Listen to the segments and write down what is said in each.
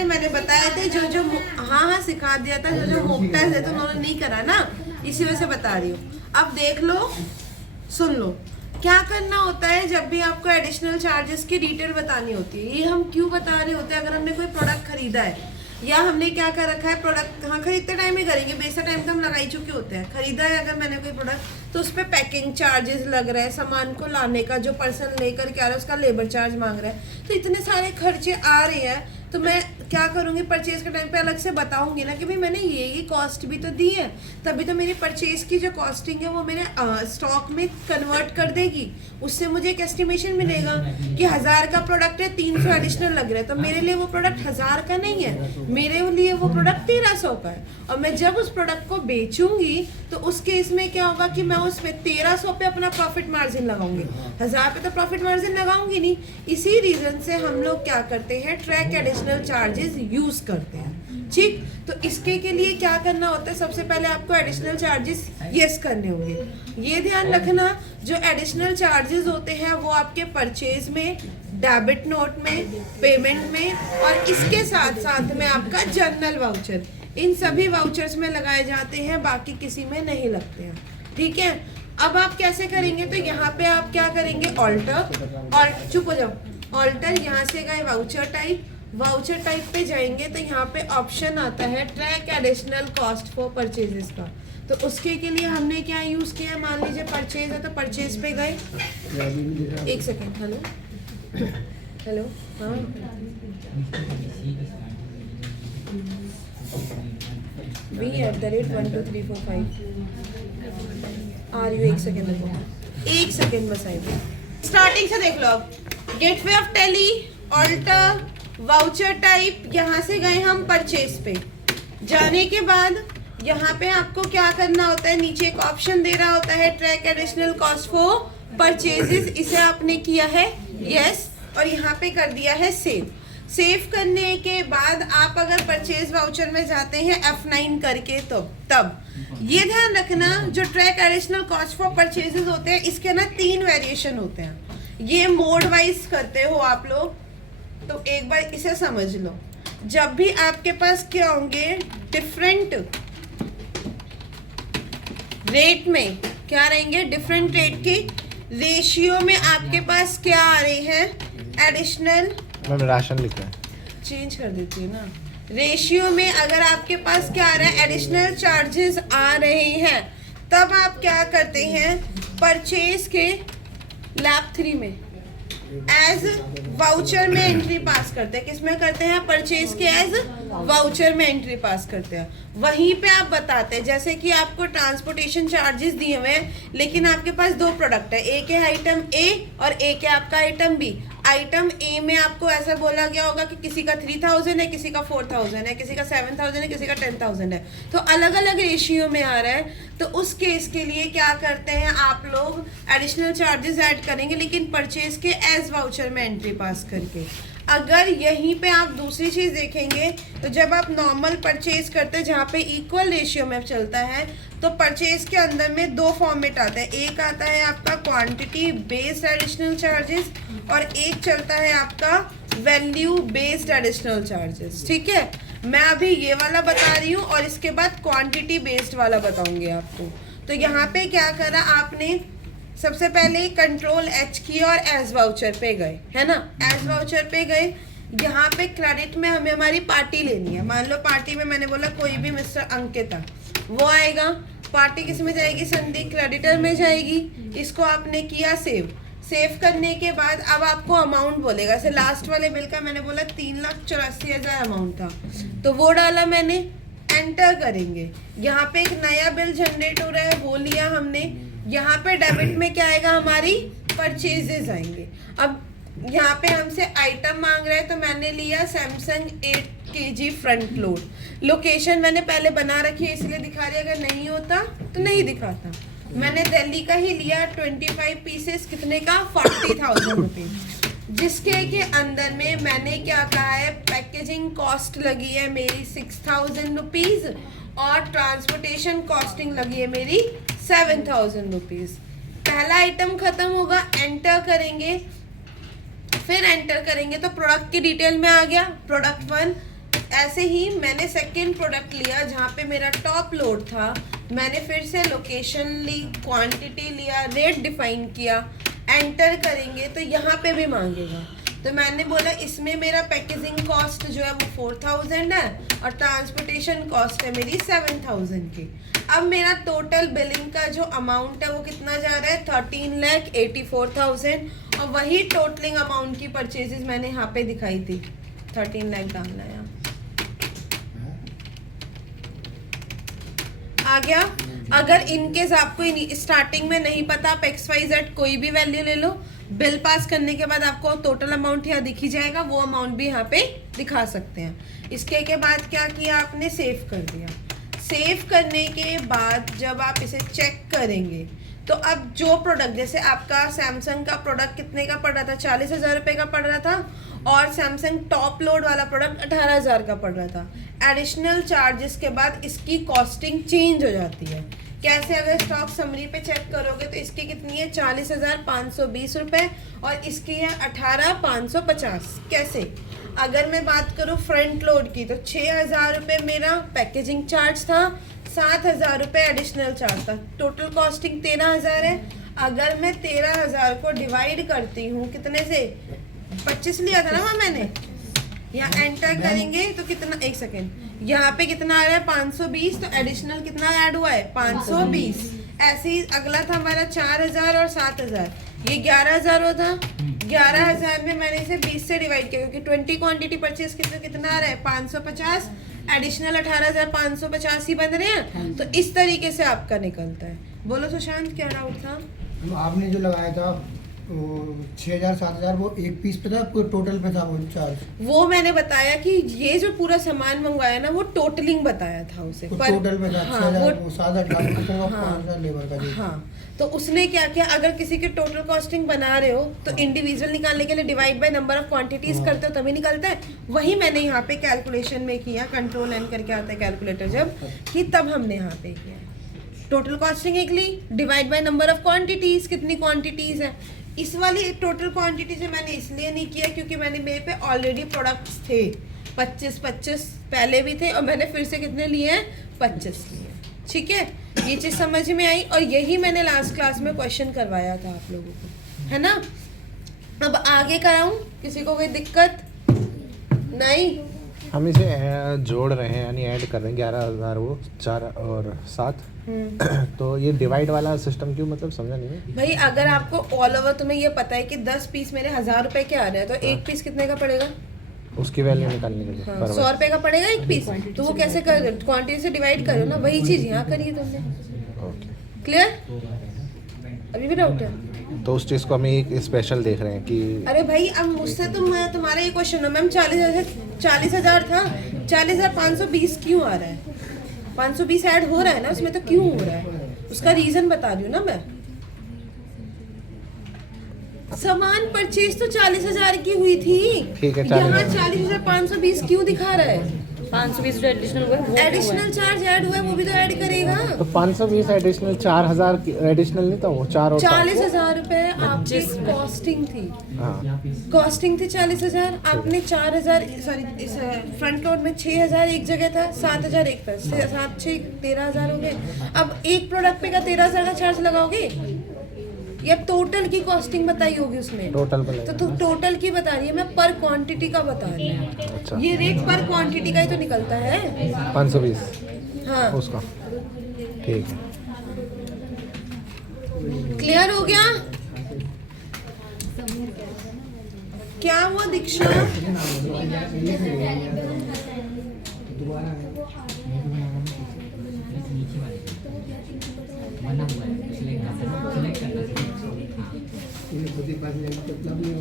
थे, मैंने बताए थे जो हाँ सिखा दिया था, जो मॉक टेस्ट है तो उन्होंने नहीं करा ना, इसी वजह से बता रही हूँ। अब देख लो, सुन लो, क्या करना होता है जब भी आपको एडिशनल चार्जेस की डिटेल बतानी होती है। ये हम क्यों बता रहे होते हैं, अगर हमने कोई प्रोडक्ट खरीदा है या हमने क्या कर रखा है, प्रोडक्ट हाँ खरीदते टाइम ही करेंगे, बेचते टाइम तो हम लगा ही चुके होते हैं। खरीदा है अगर मैंने कोई प्रोडक्ट तो उस पर पैकिंग चार्जेस लग रहा है, सामान को लाने का जो पर्सन लेकर के आ रहा है उसका लेबर चार्ज मांग रहा है, तो इतने सारे खर्चे आ रहे हैं। तो मैं क्या करूँगी, परचेज के टाइम पे अलग से बताऊंगी ना कि भाई मैंने ये कॉस्ट भी तो दी है, तभी तो मेरी परचेज की जो कॉस्टिंग है वो मेरे स्टॉक में कन्वर्ट कर देगी। उससे मुझे एक एस्टिमेशन मिलेगा कि 1000 का प्रोडक्ट है, 300 एडिशनल लग रहा है, तो मेरे लिए वो प्रोडक्ट 1000 का नहीं है, मेरे लिए वो प्रोडक्ट 1300 का है। और मैं जब उस प्रोडक्ट को बेचूंगी तो उस केस में क्या होगा कि मैं उसमें 1300 पे अपना प्रॉफिट मार्जिन लगाऊंगी, 1000 पे तो प्रॉफिट मार्जिन लगाऊंगी नहीं। इसी रीजन से हम लोग क्या करते हैं, ट्रैक एडिशनल चार्जेस यूज करते हैं। ठीक, तो इसके के लिए क्या करना होता है, सबसे पहले आपको एडिशनल चार्जेस यस करने होंगे। ये ध्यान रखना, जो एडिशनल चार्जेस होते हैं वो आपके परचेज में, डेबिट नोट में, पेमेंट में और इसके साथ साथ में आपका जनरल वाउचर, इन सभी वाउचर्स में लगाए जाते हैं, बाकी किसी में नहीं लगते हैं। ठीक है, अब आप कैसे करेंगे, तो यहाँ पे आप क्या करेंगे, ऑल्टर, और चुप हो जाओ, ऑल्टर यहाँ से गए वाउचर टाइप, वाउचर टाइप पे जाएंगे तो यहाँ पे ऑप्शन आता है track additional cost for purchases का। तो उसके के लिए हमने क्या यूज किया, मान लीजिए परचेज है तो परचेज पे गए, एक सेकेंड, हेलो हेलो, हाँ v@12345 आर यू, एक सेकेंड देखो, एक सेकेंड बस आएगी, स्टार्टिंग से देख लो। अब gateway of Tally, alter, voucher type, यहाँ से गए हम परचेज पे, जाने के बाद यहाँ पे आपको क्या करना होता है, नीचे एक ऑप्शन दे रहा होता है track additional cost for purchases, इसे आपने किया है यस, और यहाँ पे कर दिया है सेव। सेव करने के बाद आप अगर परचेज वाउचर में जाते हैं F9 करके, तो तब ये ध्यान रखना, जो track additional cost for purchases होते हैं इसके ना 3 वेरिएशन होते हैं, ये मोड वाइज करते हो आप लोग, तो एक बार इसे समझ लो। जब भी आपके पास क्या होंगे, डिफरेंट रेट में क्या रहेंगे, डिफरेंट रेट की रेशियो में आपके पास क्या आ रही है, एडिशनल, मैंने राशन लिखा है, चेंज कर देती हूँ ना, रेशियो में अगर आपके पास क्या आ रहा है, एडिशनल चार्जेस आ रहे हैं, तब आप क्या करते हैं, परचेज के लैब 3 में एज वाउचर में एंट्री पास करते हैं। किसमें करते हैं, परचेज के एज वाउचर में एंट्री पास करते हैं। वहीं पे आप बताते हैं, जैसे कि आपको ट्रांसपोर्टेशन चार्जेस दिए हुए हैं, लेकिन आपके पास 2 प्रोडक्ट है, एक है आइटम ए और एक है आपका आइटम बी। आइटम ए में आपको ऐसा बोला गया होगा कि किसी का 3000 है, किसी का 4000 है, किसी का 7000 है, किसी का 10000 है, तो अलग अलग रेशियो में आ रहा है। तो उस केस के लिए क्या करते हैं, आप लोग एडिशनल चार्जेस ऐड करेंगे, लेकिन परचेज के एज वाउचर में एंट्री पास करके। अगर यहीं पे आप दूसरी चीज़ देखेंगे, तो जब आप नॉर्मल परचेज करते हैं जहाँ पे इक्वल रेशियो में चलता है, तो परचेज के अंदर में 2 फॉर्मेट आते हैं, एक आता है आपका क्वांटिटी बेस्ड एडिशनल चार्जेस और एक चलता है आपका वैल्यू बेस्ड एडिशनल चार्जेस। ठीक है, मैं अभी ये वाला बता रही हूँ और इसके बाद क्वांटिटी बेस्ड वाला बताऊंगी आपको। तो यहाँ पे क्या करा आपने, सबसे पहले कंट्रोल H किया और एज वाउचर पे गए, है ना, एज वाउचर पे गए। यहाँ पे क्रेडिट में हमें हमारी पार्टी लेनी है, मान लो पार्टी में मैंने बोला कोई भी मिस्टर अंकिता, वो आएगा, पार्टी किस में जाएगी, संदीप क्रेडिटर में जाएगी। इसको आपने किया सेव, सेव करने के बाद अब आपको अमाउंट बोलेगा, जैसे लास्ट वाले बिल का मैंने बोला 3,84,000 अमाउंट था, तो वो डाला मैंने, एंटर करेंगे। यहाँ पे एक नया बिल जनरेट हो रहा है, वो लिया हमने। यहाँ पे डेबिट में क्या आएगा, हमारी परचेजेस आएंगे। अब यहाँ पे हमसे आइटम मांग रहा है, तो मैंने लिया Samsung 8 kg front load. Location मैंने पहले बना रखी है इसलिए दिखा रही है, अगर नहीं होता तो नहीं दिखाता। मैंने दिल्ली का ही लिया, 25 पीसेस, कितने का, 40,000 रुपीज, जिसके के अंदर में मैंने क्या कहा है, पैकेजिंग कॉस्ट लगी है मेरी 6,000 रुपीज और ट्रांसपोर्टेशन कॉस्टिंग लगी है मेरी 7,000 रुपीज। पहला आइटम खत्म होगा, एंटर करेंगे, फिर एंटर करेंगे तो प्रोडक्ट की डिटेल में आ गया, प्रोडक्ट 1 ऐसे ही मैंने सेकंड प्रोडक्ट लिया जहाँ पे मेरा टॉप लोड था, मैंने फिर से लोकेशन ली, क्वांटिटी लिया, रेट डिफाइन किया, एंटर करेंगे तो यहाँ पे भी मांगेगा। तो मैंने बोला इसमें मेरा पैकेजिंग कॉस्ट जो है वो 4000 है और ट्रांसपोर्टेशन कॉस्ट है मेरी 7000 की। अब मेरा टोटल बिलिंग का जो अमाउंट है वो कितना जा रहा है 13,84,000 और वही टोटलिंग अमाउंट की परचेजेस मैंने यहाँ पे दिखाई थी। 13 लाख डालना है आ गया। अगर इनकेस आपको स्टार्टिंग में नहीं पता आप XYZ कोई भी वैल्यू ले लो, बिल पास करने के बाद आपको टोटल अमाउंट यहाँ दिख ही जाएगा, वो अमाउंट भी यहाँ पे दिखा सकते हैं। इसके के बाद क्या किया आपने, सेव कर दिया। सेव करने के बाद जब आप इसे चेक करेंगे तो अब जो प्रोडक्ट, जैसे आपका सैमसंग का प्रोडक्ट कितने का पड़ रहा था, 40,000 रुपये का पड़ रहा था और सैमसंग टॉप लोड वाला प्रोडक्ट 18,000 का पड़ रहा था। एडिशनल चार्जेस के बाद इसकी कॉस्टिंग चेंज हो जाती है। कैसे, अगर स्टॉक समरी पे चेक करोगे तो इसकी कितनी है 40,520 रुपये और इसकी है 18,550। कैसे, अगर मैं बात करूँ फ्रंट लोड की तो 6,000 रुपये मेरा पैकेजिंग चार्ज था, 7,000 रुपये एडिशनल चार्ज था, टोटल कॉस्टिंग 13,000 है। अगर मैं 13,000 को डिवाइड करती हूँ कितने से, 25 लिया था ना वहाँ मैंने, यहाँ एंटर करेंगे तो कितना, एक सेकेंड, यहाँ पे कितना आ रहा है 520, तो एडिशनल कितना ऐड हुआ है 520। ऐसे ही अगला था हमारा 4,000 और 7,000, ये 11,000 होता। 11,000 में मैंने इसे 20 से डिवाइड किया क्योंकि 20 क्वांटिटी परचेज कितना आ रहा है 550, एडिशनल 18,550 ही बन रहे हैं। तो इस तरीके से आपका निकलता है। बोलो सुशांत क्या डाउट था? आपने जो लगाया था 6,000 7,000 वो एक पीस पे था, टोटल पे था वो चार्ज? वो मैंने बताया कि ये जो पूरा सामान मंगवाया ना वो टोटलिंग बताया था उसे, टोटल पे था। हाँ, 5,000 लेबर का जी। हाँ, तो उसने क्या किया, अगर किसी की टोटल कॉस्टिंग बना रहे हो तो इंडिविजुअल निकालने के लिए divide by number of quantities करते हो तभी निकलता है। वही मैंने यहाँ पे कैलकुलेशन में किया, कंट्रोल एन करके आता है कैलकुलेटर जब, कि तब हमने यहाँ पे किया टोटल कॉस्टिंग एक ली, divide by number of quantities, कितनी क्वांटिटीज है। इस वाली टोटल क्वांटिटी से मैंने इसलिए नहीं किया क्योंकि मेरे पे ऑलरेडी प्रोडक्ट्स थे 25 पहले भी थे और मैंने फिर से कितने लिए हैं 25 लिए। ठीक है, ये चीज़ समझ में आई और यही मैंने लास्ट क्लास में क्वेश्चन करवाया था आप लोगों को, है ना। अब आगे कराऊं, किसी को कोई दिक्कत नहीं? हम इसे जोड़ रहे हैं यानी ऐड कर रहे हैं 11,000 वो 4 और 7 तो ये डिवाइड वाला सिस्टम क्यों, मतलब समझा नहीं भाई। अगर आपको ऑल ओवर तुम्हें ये पता है कि 10 पीस मेरे 1,000 रुपए के आ रहे हैं तो एक पीस कितने का पड़ेगा, उसकी वैल्यू निकालने के लिए 100 रुपए का पड़ेगा एक पीस। तो वो कैसे कर, क्वांटिटी से डिवाइड करो ना, वही चीज यहाँ करिए तुमने। क्लियर? अभी भी डाउट है तो उस चीज़ को हम एक स्पेशल देख रहे हैं कि अरे भाई अब मुझसे तुम्हारा ये क्वेश्चन है मैम 40,000 था, 40,520 क्यों आ रहा है? 520 ऐड हो रहा है ना उसमें, तो क्यों हो रहा है उसका रीजन बता रही हूँ ना मैं। सामान परचेज तो 40,000 की हुई थी, यहाँ 40,520 क्यों दिखा रहा है? 520 जो एडिशनल हुआ है वो एडिशनल चार्ज ऐड हुआ है, वो भी तो ऐड करेगा। तो 520 एडिशनल 4,000 एडिशनल नहीं था वो 4 और 40,000 रुपए आपकी कॉस्टिंग थी। हाँ कॉस्टिंग थी 40,000, आपने 4,000 सॉरी फ्रंट लोड में 6,000 एक जगह था, 7,000 एक था, 7 6 13,000 हो गए। अब एक प्रोडक्ट पे का 13,000 का चार्ज लगाओगे या टोटल की कॉस्टिंग बताई होगी उसमें? टोटल तो टोटल की बता रही है मैं, पर क्वांटिटी का बता रही हूँ। अच्छा, ये रेट पर क्वांटिटी का ही तो निकलता है 520 हाँ उसका, ठीक है। क्लियर हो गया? क्या हुआ दीक्षा?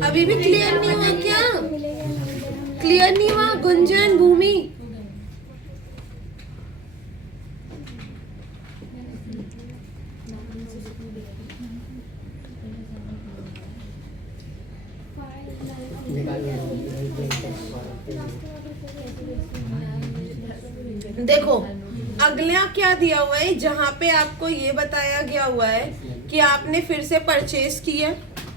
अभी भी क्लियर नहीं हुआ क्या? क्लियर नहीं हुआ गुंजन, भूमि? देखो अगला क्या दिया हुआ है, जहाँ पे आपको ये बताया गया हुआ है कि आपने फिर से परचेज किया,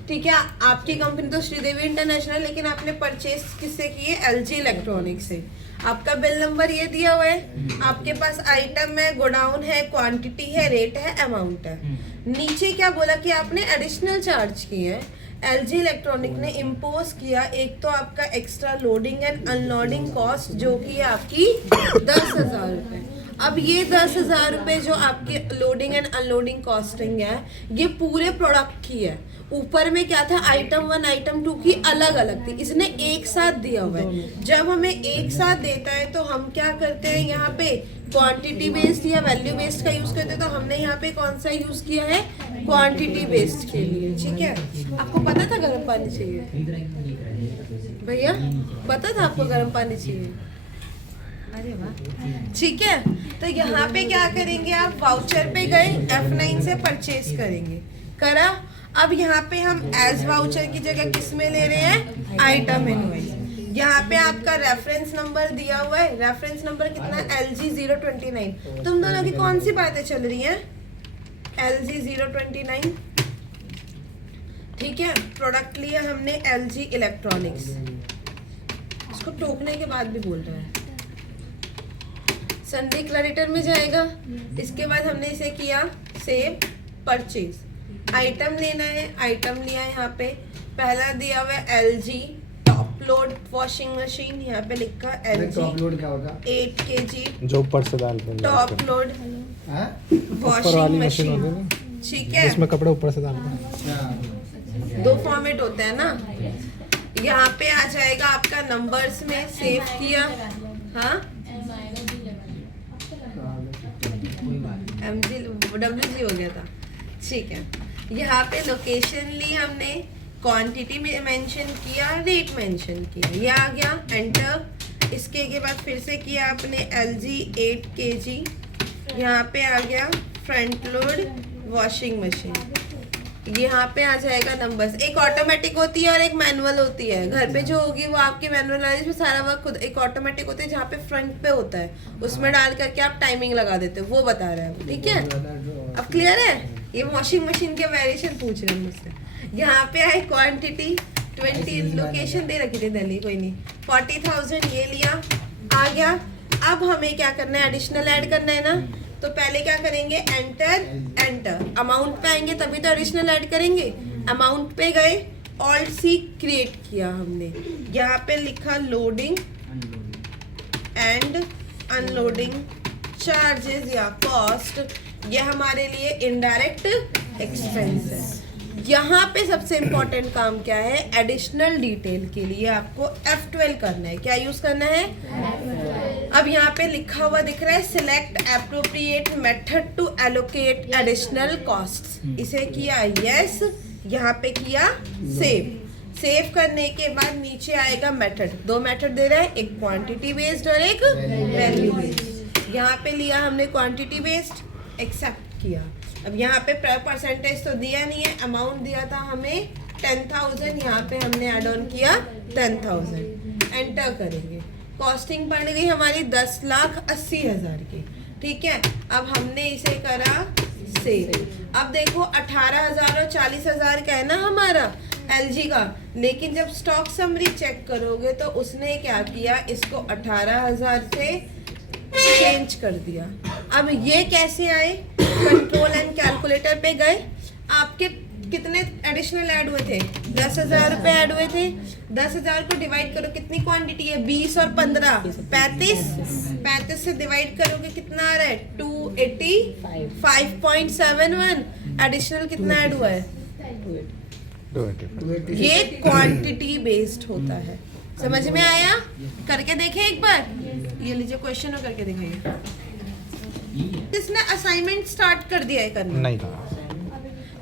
ठीक है। आपकी कंपनी तो श्रीदेवी इंटरनेशनल, लेकिन आपने परचेज किससे की है? LG इलेक्ट्रॉनिक्स से। आपका बिल नंबर ये दिया हुआ है, आपके पास आइटम है, गोडाउन है, क्वांटिटी है, रेट है, अमाउंट है। नीचे क्या बोला कि आपने एडिशनल चार्ज किए हैं। एलजी इलेक्ट्रॉनिक ने इम्पोज किया एक तो आपका extra loading and unloading cost जो कि है आपकी 10,000 रुपये। अब ये 10,000 रुपये जो आपके लोडिंग एंड अनलोडिंग कॉस्टिंग है ये पूरे प्रोडक्ट की है। ऊपर में क्या था, आइटम 1 आइटम 2 की अलग अलग थी, इसने एक साथ दिया हुआ है। जब हमें एक साथ देता है तो हम क्या करते हैं, यहाँ पे क्वांटिटी बेस्ड या वैल्यू बेस्ड का यूज करते हैं। तो हमने यहाँ पे कौन सा यूज किया है, क्वांटिटी बेस्ड के लिए। ठीक है, आपको पता था गर्म पानी चाहिए भैया, पता था आपको गर्म पानी चाहिए? अरे वाह, ठीक है। तो यहाँ पे क्या करेंगे, आप वाउचर पे गए, F9 से परचेज करेंगे, करा। अब यहाँ पे हम एज वाउचर की जगह किस में ले रहे हैं, आइटम इनवॉइस। यहाँ पे आपका रेफरेंस नंबर दिया हुआ है, रेफरेंस नंबर कितना है, LG 029। तुम दोनों की कौन सी बातें चल रही हैं, LG 029। ठीक है, प्रोडक्ट लिया हमने LG इलेक्ट्रॉनिक्स, इसको टोकने के बाद भी बोल रहा है। सन्डे क्रेडिटर में जाएगा, इसके बाद हमने इसे किया सेव परचेज। आइटम लेना है, आइटम लिया है, यहाँ पे पहला दिया हुआ है LG top load washing machine, यहाँ पे लिखा LG टॉप लोड क्या होता 8 kg जो ऊपर से डालते हैं टॉप लोड है? Washing machine. ठीक है, इसमें कपड़े ऊपर से डालते हैं। अच्छा, 2 फॉर्मेट होते हैं ना। यहाँ पे आ जाएगा आपका नंबर्स में, सेव किया, हाँ MG हो गया था। ठीक है, यहाँ पे लोकेशन ली हमने, क्वांटिटी में मेंशन किया, रेट मेंशन किया, ये आ गया एंटर। इसके के बाद फिर से किया आपने LG 8 kg, यहाँ पे आ गया फ्रंट लोड वॉशिंग मशीन। यहाँ पे आ जाएगा नंबर्स, एक ऑटोमेटिक होती है और एक मैनुअल होती है। घर पे जो होगी वो आपके मैनुअल नॉलेज में सारा वर्क खुद, एक ऑटोमेटिक होती है जहाँ पे फ्रंट पे होता है, उसमें डाल करके आप टाइमिंग लगा देते हो, वो बता रहा है। ठीक है, अब क्लियर है? ये वॉशिंग मशीन के वेरिएशन पूछ रहे हैं मुझसे। यहाँ पे है क्वांटिटी 20, लोकेशन दे रखी थी दिल्ली, कोई नहीं, 40,000 ये लिया, आ गया। अब हमें क्या करना है, एडिशनल ऐड करना है ना। तो पहले क्या करेंगे, एंटर अमाउंट पे आएंगे तभी तो एडिशनल ऐड करेंगे। अमाउंट पे गए, ऑल्ट सी क्रिएट किया हमने, यहाँ पे लिखा लोडिंग एंड अनलोडिंग चार्जेस या कॉस्ट, ये हमारे लिए इनडायरेक्ट एक्सपेंस है। यहाँ पे सबसे इम्पोर्टेंट काम क्या है, एडिशनल डिटेल के लिए आपको F12 करना है। क्या यूज करना है, अब यहाँ पे लिखा हुआ दिख रहा है, select appropriate method to allocate additional costs. इसे किया यस, यहाँ पे किया सेव। सेव करने के बाद नीचे आएगा मेथड, 2 मेथड दे रहा है, एक क्वांटिटी बेस्ड और एक वैल्यू बेस्ड। यहाँ पे लिया हमने क्वांटिटी बेस्ड, एक्सेप्ट किया। अब यहाँ पे परसेंटेज तो दिया नहीं है, अमाउंट दिया था हमें 10,000, यहाँ पे हमने ऐड ऑन किया 10,000, एंटर करेंगे। कॉस्टिंग पड़ गई हमारी 10,80,000 की। ठीक है, अब हमने इसे करा सेव। अब देखो 18,000 और 40,000 का है ना हमारा LG का, लेकिन जब स्टॉक समरी चेक करोगे तो उसने क्या किया, इसको 18,000 से चेंज कर दिया। अब ये कैसे आए, कंट्रोल एंड कैलकुलेटर पे गए, आपके कितने एडिशनल ऐड हुए थे, 10,000 रुपये ऐड हुए थे। 10,000 को डिवाइड करो, कितनी क्वांटिटी है, 20 और 15 35, 35 से डिवाइड करोगे कितना आ रहा है, 285.71। एडिशनल कितना ऐड हुआ है, 285। ये क्वांटिटी बेस्ड होता है। समझ में आया, करके देखें एक बार, ये लीजिए क्वेश्चन और करके दिखाइए। इसने असाइनमेंट स्टार्ट कर दिया है करना, नहीं कहा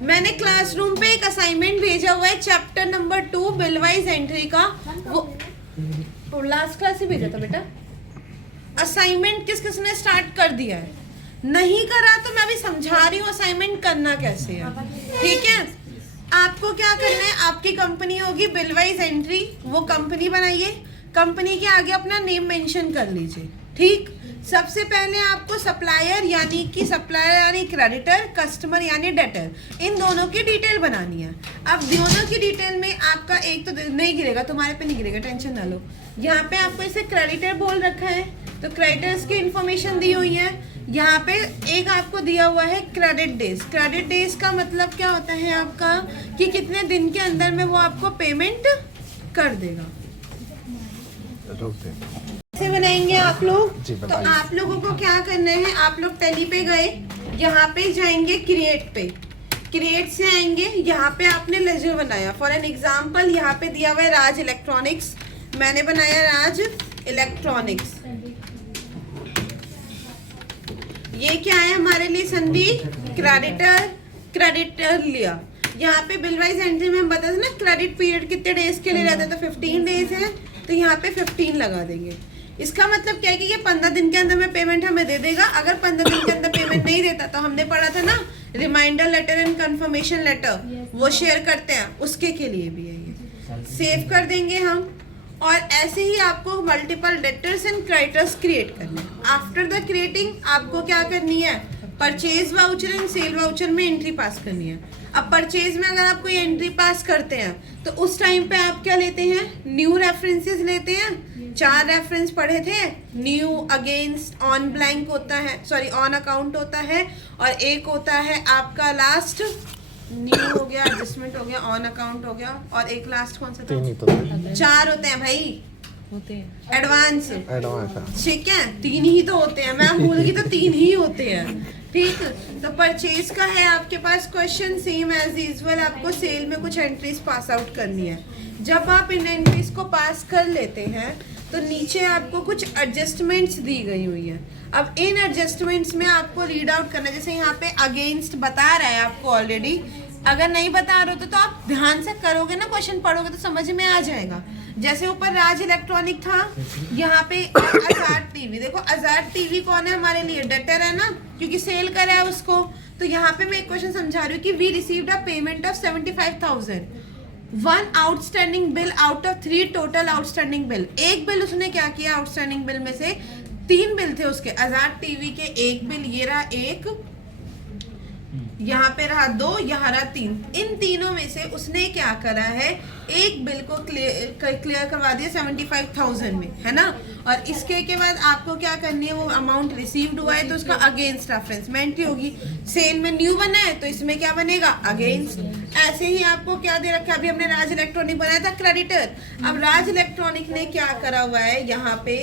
मैंने क्लासरूम पे एक असाइनमेंट भेजा हुआ है, chapter number 2 bill wise entry का, वो लास्ट क्लास ही भेजा था बेटा। असाइनमेंट किस किसने स्टार्ट कर दिया है, नहीं करा तो मैं अभी समझा रही हूँ असाइनमेंट करना कैसे है। ठीक है, आपको क्या करना है, आपकी कंपनी होगी बिल वाइज एंट्री, वो कंपनी बनाइए, कंपनी के आगे अपना नेम मेंशन कर लीजिए। ठीक, सबसे पहले आपको सप्लायर यानी क्रेडिटर, कस्टमर यानी डेटर, इन दोनों की डिटेल बनानी है। अब दोनों की डिटेल में आपका एक तो नहीं गिरेगा, तुम्हारे पे नहीं गिरेगा, टेंशन ना लो, यहाँ पे आपको इसे क्रेडिटर बोल रखा है, तो क्रेडिटर्स की इंफॉर्मेशन दी हुई है। यहाँ पे एक आपको दिया हुआ है क्रेडिट डेज। क्रेडिट डेज का मतलब क्या होता है आपका, कि कितने दिन के अंदर में वो आपको पेमेंट कर देगा। कैसे बनाएंगे आप लोग? जी, तो बताइए। आप लोगों को क्या करना है, आप लोग टैली पे गए, यहाँ पे जाएंगे क्रिएट पे, क्रिएट से आएंगे, यहाँ पे आपने लेजर बनाया। फॉर एन एग्जाम्पल यहाँ पे दिया हुआ है राज इलेक्ट्रॉनिक्स, मैंने बनाया राज इलेक्ट्रॉनिक्स। ये क्या है हमारे लिए संधि, क्रेडिटर लिया। यहाँ पे बिल वाइज एंट्री में हम बता दें ना, क्रेडिट पीरियड कितने डेज के लिए रहता है, तो 15 डेज है, तो यहाँ पे 15 लगा देंगे। इसका मतलब क्या है कि ये 15 दिन के अंदर में पेमेंट हमें दे देगा। अगर 15 दिन के अंदर पेमेंट नहीं देता, तो हमने पढ़ा था ना reminder letter and confirmation letter, वो शेयर करते हैं, उसके के लिए भी है ये। सेव कर देंगे हम, और ऐसे ही आपको multiple debtors and creditors create करने हैं। आफ्टर द क्रिएटिंग आपको क्या करनी है, purchase voucher and cell voucher में एंट्री पास करनी है। अब परचेज में अगर आप कोई एंट्री पास करते हैं, तो उस टाइम पे आप क्या लेते हैं, न्यू रेफरेंसेस लेते हैं। 4 रेफरेंस पढ़े थे, न्यू, अगेंस्ट, ऑन ब्लैंक होता है, सॉरी ऑन अकाउंट होता है, और एक होता है आपका लास्ट, न्यू हो गया, एडजस्टमेंट हो गया, ऑन अकाउंट हो गया, और एक लास्ट कौन सा था? 3 ही तो थे। 4 होते हैं भाई, होते हैं। Advance, advance. ठीक है, 3 ही तो होते हैं, मैं भूल गई, तो 3 ही होते हैं, ठीक। तो परचेज का है आपके पास क्वेश्चन, सेम एज यूजुअल, आपको सेल में कुछ एंट्रीज पास आउट करनी है। जब आप इन एंट्रीज को पास कर लेते हैं, तो नीचे आपको कुछ एडजस्टमेंट्स दी गई हुई है। अब इन एडजस्टमेंट्स में आपको रीड आउट करना है, जैसे यहाँ पे अगेंस्ट बता रहा है आपको ऑलरेडी। अगर नहीं बता रहे हो तो आप ध्यान से करोगे ना, क्वेश्चन पढ़ोगे तो समझ में आ जाएगा। जैसे ऊपर राज इलेक्ट्रॉनिक था, यहाँ पे आजाद टीवी, देखो आजाद टीवी कौन है हमारे लिए, डेटर है ना, क्योंकि सेल करा है उसको। तो यहाँ पे मैं एक क्वेश्चन समझा रही हूँ कि we received a payment of 75,000, 1 outstanding bill out of 3 total outstanding bill. एक बिल उसने क्या किया, आउटस्टैंडिंग बिल में से 3 बिल थे उसके, आजाद टीवी के 1 बिल, ये रहा 1, यहाँ पे रहा 2, यहाँ रहा 3। इन तीनों में से उसने क्या करा है, एक बिल को क्लियर करवा दिया 75,000 में, है ना। और इसके के बाद आपको क्या करनी है, वो अमाउंट रिसीव्ड हुआ है तो उसका अगेंस्ट रेफरेंस में एंट्री होगी। सेल में न्यू बना है तो इसमें क्या बनेगा, अगेंस्ट। ऐसे ही आपको क्या दे रखा है, अभी हमने राज इलेक्ट्रॉनिक बनाया था क्रेडिटर। अब राज इलेक्ट्रॉनिक ने क्या करा हुआ है, यहाँ पे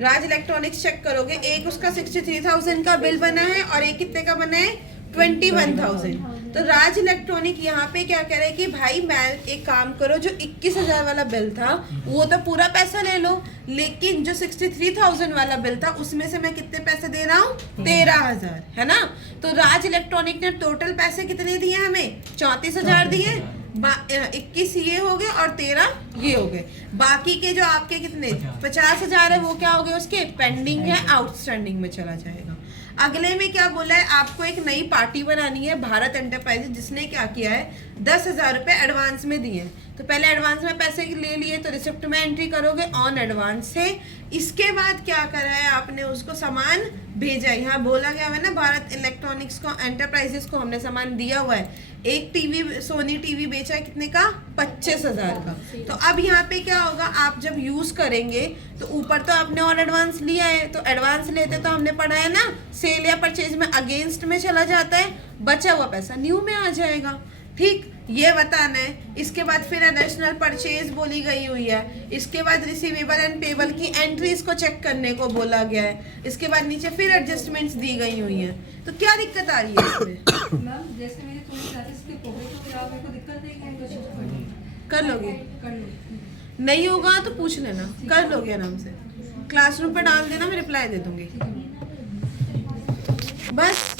राज इलेक्ट्रॉनिक्स चेक करोगे, एक उसका 63,000 का बिल बना है और एक कितने का बना है, 21,000। तो राज इलेक्ट्रॉनिक यहाँ पे क्या कह रहे हैं कि भाई मैं एक काम करो, जो 21,000 वाला बिल था वो तो पूरा पैसा ले लो, लेकिन जो 63,000 वाला बिल था उसमें से मैं कितने पैसे दे रहा हूँ, 13,000, है ना। तो राज इलेक्ट्रॉनिक ने टोटल पैसे कितने दिए हमें, 34,000 दिए। 21 ये हो गए और 13 ये हो गए। बाकी के जो आपके कितने 50,000 है, वो क्या हो गए, उसके पेंडिंग है, आउटस्टैंडिंग में चला जाएगा। अगले में क्या बोला है, आपको एक नई पार्टी बनानी है, भारत एंटरप्राइजेज, जिसने क्या किया है 10,000 रुपये एडवांस में दिए हैं। तो पहले एडवांस में पैसे ले लिए, तो रिसिप्ट में एंट्री करोगे ऑन एडवांस से। इसके बाद क्या करा है आपने, उसको सामान भेजा है। यहाँ बोला गया है ना, भारत इलेक्ट्रॉनिक्स को, एंटरप्राइजेस को हमने सामान दिया हुआ है। एक टीवी, सोनी टीवी बेचा है कितने का, 25,000 का। तो अब यहाँ पे क्या होगा, आप जब यूज करेंगे तो ऊपर तो आपने और एडवांस लिया है, तो एडवांस लेते तो हमने पढ़ा है ना, सेल या परचेज में अगेंस्ट में चला जाता है, बचा हुआ पैसा न्यू में आ जाएगा, ठीक। ये बताना है। इसके बाद फिर एडिशनल परचेज बोली गई हुई है। इसके बाद रिसीवेबल एंड पेबल की एंट्रीज को चेक करने को बोला गया है। इसके बाद नीचे फिर एडजस्टमेंट्स दी गई हुई हैं। तो क्या दिक्कत आ रही है इसमें? मैम जैसे मेरे थोड़ी क्लासेस के हो गए, तो फिर आप मेरे को दिक्कत नहीं है, तो शिफ्ट कर लोगे? कर लो। नहीं होगा तो पूछ लेना, कर लोगे आराम से। क्लासरूम पे डाल देना, मैं रिप्लाई दे दूंगी। बस